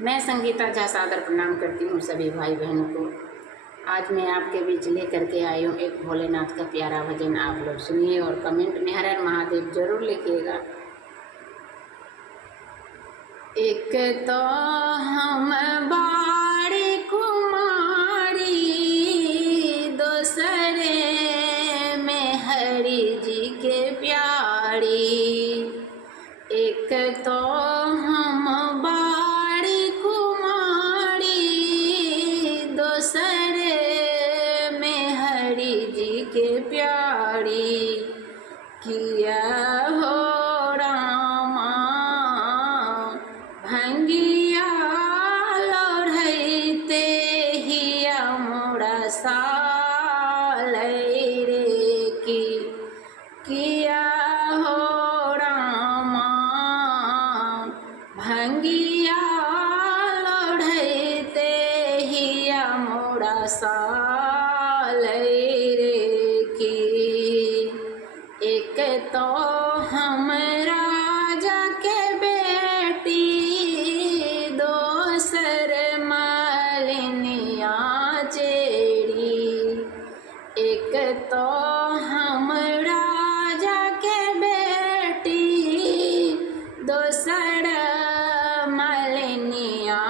मैं संगीता झा सादर प्रणाम करती हूँ सभी भाई बहनों को। आज मैं आपके बीच लेकर के आई हूँ एक भोलेनाथ का प्यारा भजन। आप लोग सुनिए और कमेंट में हर हर महादेव जरूर लिखिएगा। एक तो हम बाड़ी कुमारी, दूसरे में हरि जी के प्यारी। एक तो हम बाड़ी कुमारी, दूसरे में हरि जी के प्यारी। किया हो रामा भंगिया लोढ़ते हिया मोड़ा साल रे की। किया हो रामा भंगिया लोढ़ते हिया मोड़ा साल रे की। एक तो हम राजा के बेटी, दोसर मालिनिया चेड़ी। एक तो हम राजा के बेटी, दोसर मालिनिया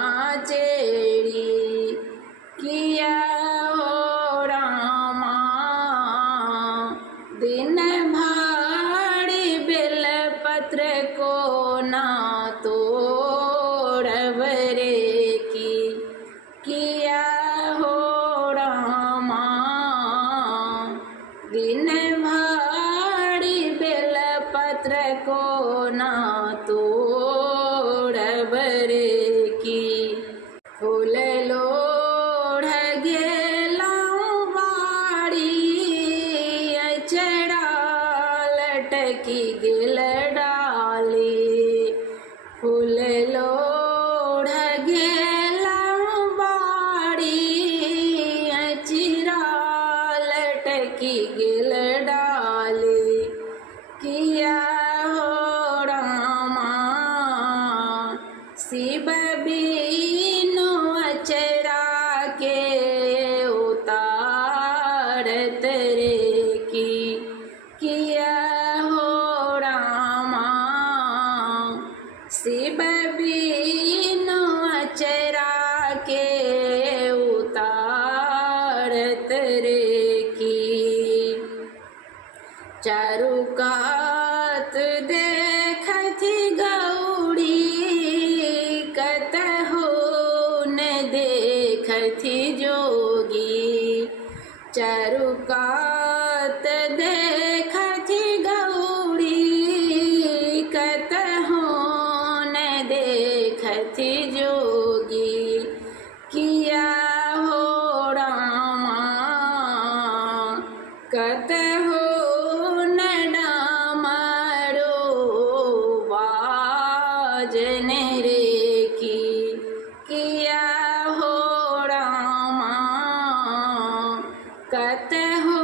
चेड़ी। किया हो रामा दिन भाड़ी बेलपत्र को ना तोड़ब रे की। किया हो रामा दिन भाड़ी बेलपत्र को ना तोड़ब रे की। फूल लोढ़ गेलाऊं बाड़ी, चढ़ा लटकी गेल डाली। फूल लोढ़ गेलाऊं बाड़ी, चिरा लटकी गेल डाली। किया हो रामा शिव बीनु अचरा के उतारत रे की। किया हो रामा शिव बीनु अचरा के उतारत रे की। चारु कात देखथि गौड़ी, कतहु न देखथि जोगी। चारु कात देखथि गौड़ी, कतहु न देखथि जोगी। किया हो रामा कतहु न डामरो बाजन रे की। किया हो रामा कतहु